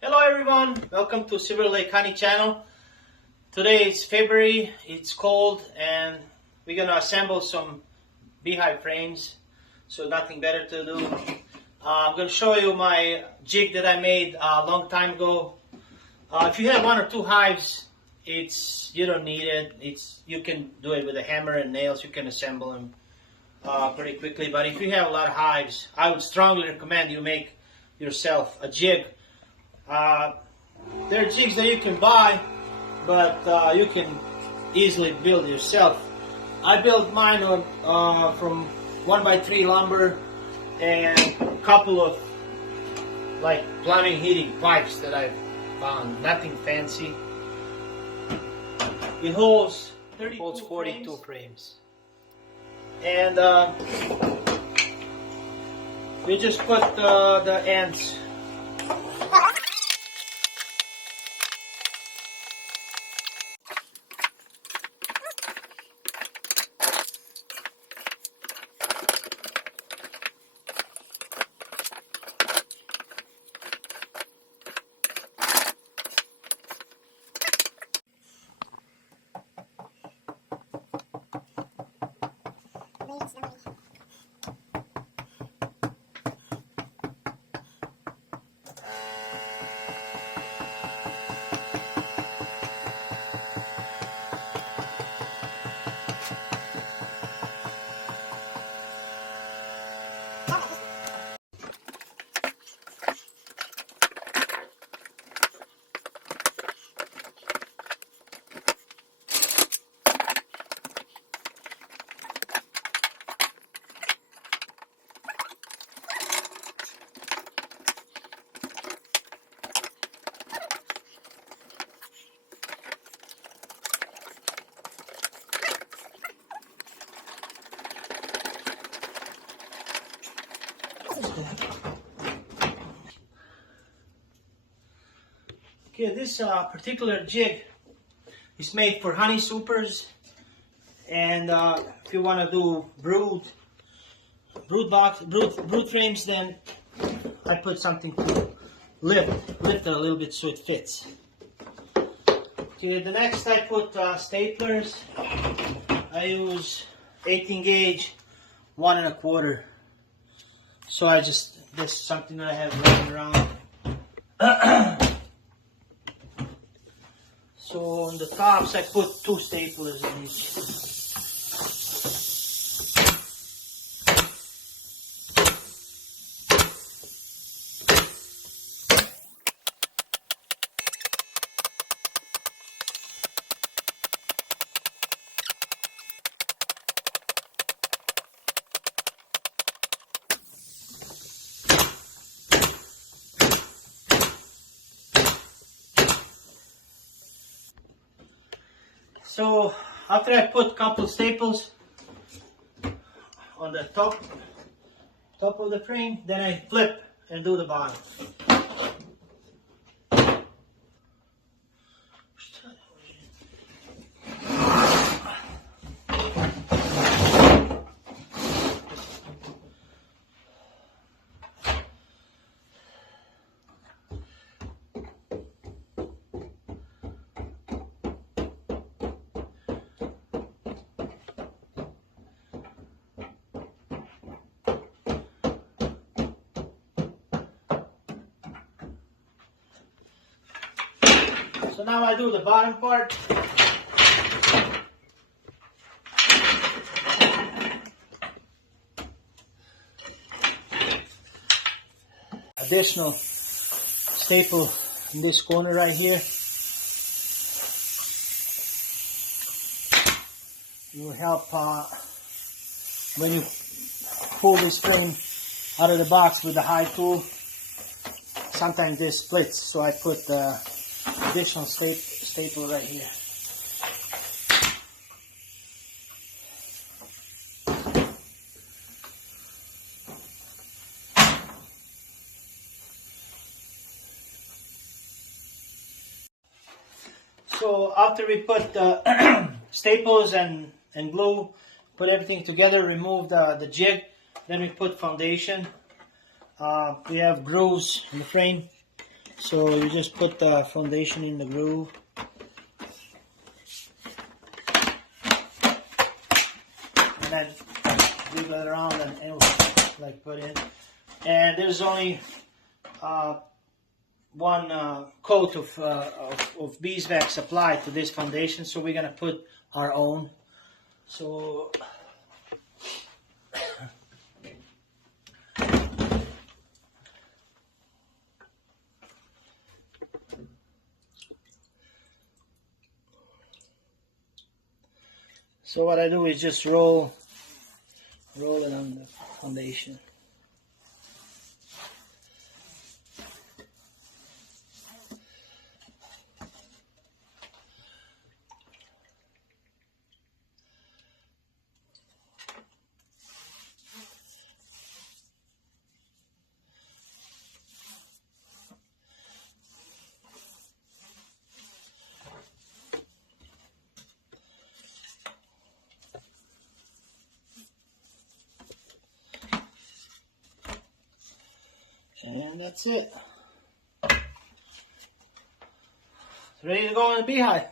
Hello everyone, welcome to Silver Lake Honey channel. Today it's February, it's cold, and we're gonna assemble some beehive frames. So nothing better to do. I'm gonna show you my jig that I made a long time ago. If you have one or two hives, you don't need it. You can do it with a hammer and nails. You can assemble them pretty quickly. But if you have a lot of hives, I would strongly recommend you make yourself a jig. There are jigs that you can buy, but you can easily build yourself. I built mine from 1x3 lumber and a couple of like plumbing heating pipes that I found. Nothing fancy. It holds 42 frames. And we just put the ends. Okay, this particular jig is made for honey supers, and if you want to do brood frames, then I put something to lift it a little bit so it fits. Okay, the next I put staplers. I use 18 gauge 1 1/4. So this is something that I have laying around. So on the tops I put 2 staplers in each. So after I put a couple staples on the top of the frame, then I flip and do the bottom. So now I do the bottom part. Additional staple in this corner right here. It will help when you pull this frame out of the box with the high tool. Sometimes this splits, so I put the additional staple right here. So after we put the staples and glue, put everything together, remove the jig, then we put foundation. We have grooves in the frame So you just put the foundation in the groove. And then wiggle it around and it'll like put in. And there's only one coat of beeswax applied to this foundation, so we're gonna put our own. So what I do is just roll it on the foundation. And that's it. It's ready to go in the beehive.